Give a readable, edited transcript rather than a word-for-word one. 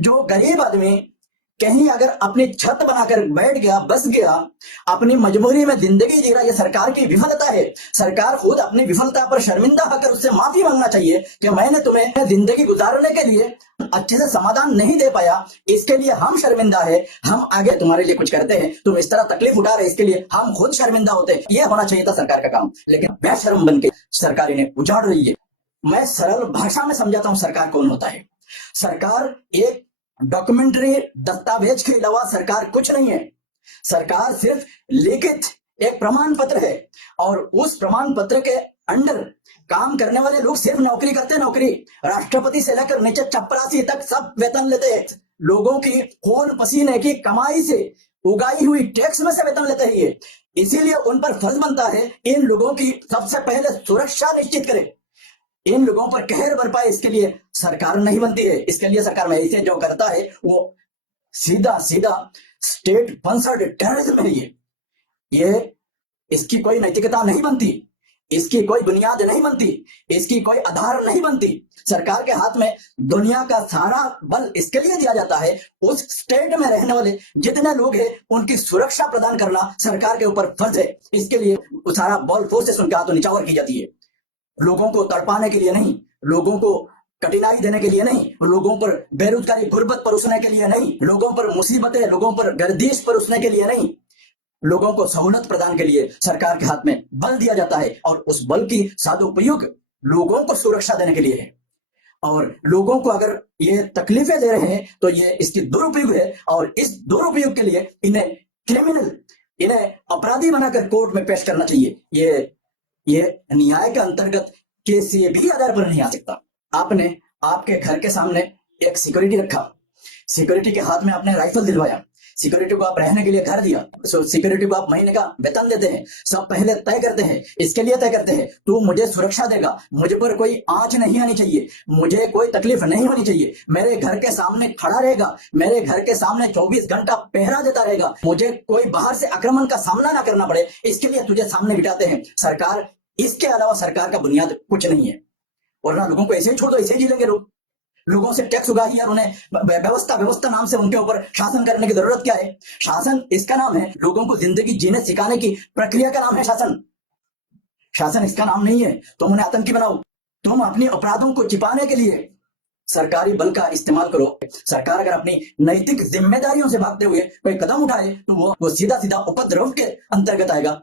जो गरीब आदमी कहीं अगर अपनी छत बनाकर बैठ गया, बस गया, अपनी मजबूरी में जिंदगी जी रहा, ये सरकार की विफलता है। सरकार खुद अपनी विफलता पर शर्मिंदा होकर उससे माफी मांगना चाहिए कि मैंने तुम्हें जिंदगी गुजारने के लिए अच्छे से समाधान नहीं दे पाया, इसके लिए हम शर्मिंदा है। हम आगे तुम्हारे लिए कुछ करते हैं, तुम इस तरह तकलीफ उठा रहे, इसके लिए हम खुद शर्मिंदा होते हैं। ये होना चाहिए था सरकार का काम, लेकिन बेशर्म बन के सरकार इन्हें उजाड़ रही है। मैं सरल भाषा में समझाता हूं सरकार कौन होता है। सरकार एक डॉक्यूमेंट्री दस्तावेज के अलावा सरकार कुछ नहीं है। सरकार सिर्फ लिखित एक प्रमाण पत्र है, और उस प्रमाण पत्र के अंडर काम करने वाले लोग सिर्फ नौकरी करते हैं। नौकरी राष्ट्रपति से लेकर नीचे चपरासी तक सब वेतन लेते हैं। लोगों की खून पसीने की कमाई से उगाई हुई टैक्स में से वेतन लेते हैं ये। इसीलिए उन पर फर्ज बनता है इन लोगों की सबसे पहले सुरक्षा निश्चित करें, इन लोगों पर कहर बरपाए। इसके लिए सरकार नहीं बनती है। इसके लिए सरकार में ऐसे जो करता है वो सीधा सीधा स्टेट स्पॉन्सर्ड टेररिज्म है। ये इसकी कोई नैतिकता नहीं बनती, इसकी कोई बुनियाद नहीं बनती, इसकी कोई आधार नहीं बनती। सरकार के हाथ में दुनिया का सारा बल इसके लिए दिया जाता है, उस स्टेट में रहने वाले जितने लोग हैं उनकी सुरक्षा प्रदान करना सरकार के ऊपर फर्ज है। इसके लिए सारा बल फोर्सेस उनके हाथों निछावर की जाती है। लोगों को तड़पाने के लिए नहीं, लोगों को कठिनाई देने के लिए नहीं, लोगों पर बेरोजगारी गुर्बत परोसने के लिए नहीं, लोगों पर मुसीबतें, लोगों पर गर्दिश परोसने के लिए नहीं, लोगों को सहूलत प्रदान के लिए सरकार के हाथ में बल दिया जाता है। और उस बल की सदुपयोग लोगों को सुरक्षा देने के लिए है। और लोगों को अगर ये तकलीफें दे रहे हैं तो ये इसकी दुरुपयोग है, और इस दुरुपयोग के लिए इन्हें क्रिमिनल, इन्हें अपराधी बनाकर कोर्ट में पेश करना चाहिए। ये न्याय के अंतर्गत किसी भी आधार पर नहीं आ सकता। आपने आपके घर के सामने एक सिक्योरिटी रखा, सिक्योरिटी के हाथ में आपने राइफल दिलवाया, सिक्योरिटी को आप रहने के लिए घर दिया, सिक्योरिटी को आप महीने का वेतन देते हैं, सब पहले तय करते हैं, इसके लिए तय करते हैं तू मुझे सुरक्षा देगा, मुझे पर कोई आंच नहीं आनी चाहिए, मुझे कोई तकलीफ नहीं होनी चाहिए, मेरे घर के सामने खड़ा रहेगा, मेरे घर के सामने 24 घंटा पहरा देता रहेगा, मुझे कोई बाहर से आक्रमण का सामना ना करना पड़े, इसके लिए तुझे सामने बिठाते हैं। सरकार, इसके अलावा सरकार का बुनियाद कुछ नहीं है। और ना लोगों को ऐसे ही छोड़ दो, ऐसे ही जी लेंगे लोग। लोगों से टैक्स उगाही और उन्हें व्यवस्था नाम से उनके ऊपर शासन करने की जरूरत क्या है? शासन इसका नाम है, लोगों को जिंदगी जीने सिखाने की प्रक्रिया का नाम है शासन। शासन इसका नाम नहीं है। तुम उन्हें आतंकी बनाओ, तुम अपने अपराधों को छिपाने के लिए सरकारी बल का इस्तेमाल करो। सरकार अगर अपनी नैतिक जिम्मेदारियों से भागते हुए कोई कदम उठाए तो वो सीधा सीधा उपद्रव के अंतर्गत आएगा।